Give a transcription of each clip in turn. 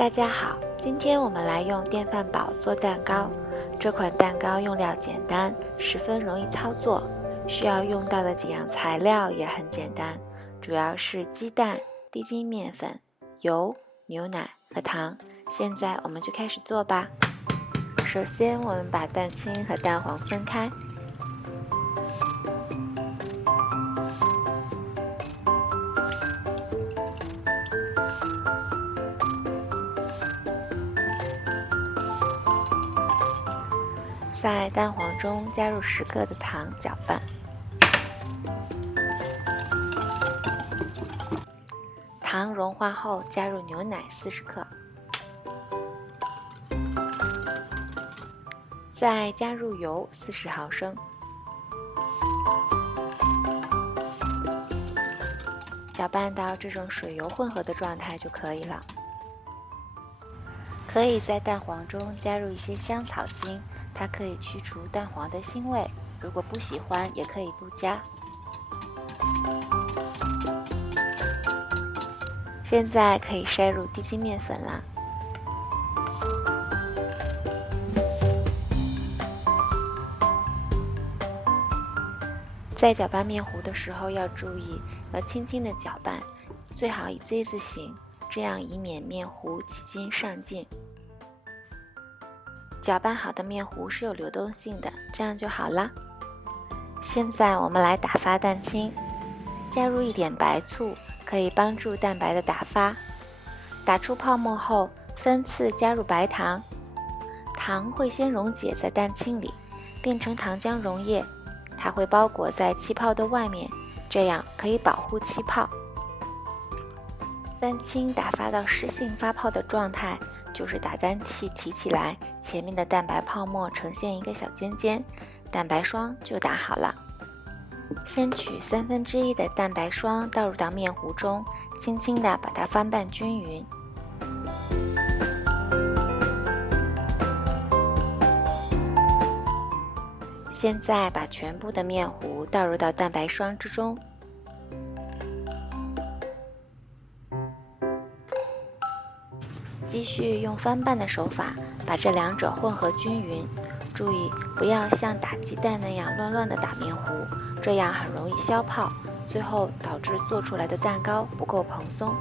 大家好，今天我们来用电饭煲做蛋糕。这款蛋糕用料简单，十分容易操作，需要用到的几样材料也很简单，主要是鸡蛋、低筋面粉、油、牛奶和糖。现在我们就开始做吧。首先我们把蛋清和蛋黄分开，在蛋黄中加入10克的糖，搅拌。糖融化后，加入牛奶40克，再加入油40毫升，搅拌到这种水油混合的状态就可以了。可以在蛋黄中加入一些香草精，它可以去除蛋黄的腥味，如果不喜欢也可以不加。现在可以筛入低筋面粉啦。在搅拌面糊的时候要注意，要轻轻的搅拌，最好以 Z 字形，这样以免面糊起筋上劲。搅拌好的面糊是有流动性的，这样就好啦。现在我们来打发蛋清，加入一点白醋，可以帮助蛋白的打发。打出泡沫后，分次加入白糖，糖会先溶解在蛋清里，变成糖浆溶液，它会包裹在气泡的外面，这样可以保护气泡。蛋清打发到湿性发泡的状态，就是打蛋器提起来，前面的蛋白泡沫呈现一个小尖尖，蛋白霜就打好了。先取1/3的蛋白霜倒入到面糊中，轻轻地把它翻拌均匀。现在把全部的面糊倒入到蛋白霜之中，继续用翻拌的手法把这两者混合均匀，注意不要像打鸡蛋那样乱乱的打面糊，这样很容易消泡，最后导致做出来的蛋糕不够蓬松。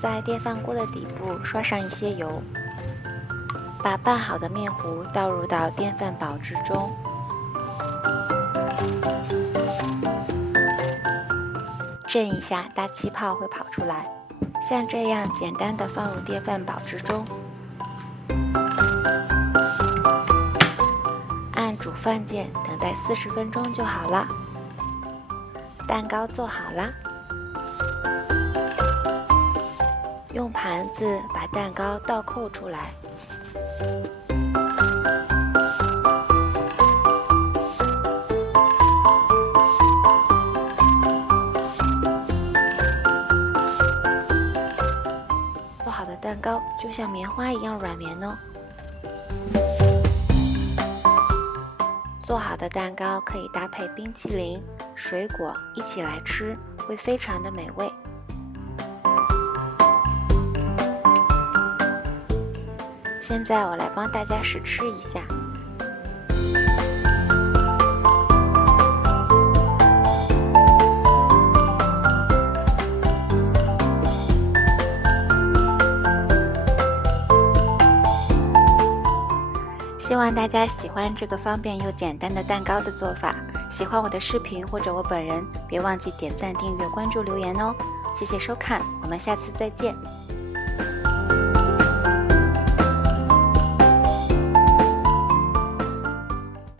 在电饭锅的底部刷上一些油，把拌好的面糊倒入到电饭煲之中，震一下，大气泡会跑出来。像这样简单的放入电饭煲之中，按煮饭键等待40分钟就好了。蛋糕做好啦，用盘子把蛋糕倒扣出来，做好的蛋糕就像棉花一样软绵哦。做好的蛋糕可以搭配冰淇淋、水果一起来吃，会非常的美味。现在我来帮大家试吃一下。希望大家喜欢这个方便又简单的蛋糕的做法。喜欢我的视频或者我本人，别忘记点赞、订阅、关注、留言哦。谢谢收看，我们下次再见。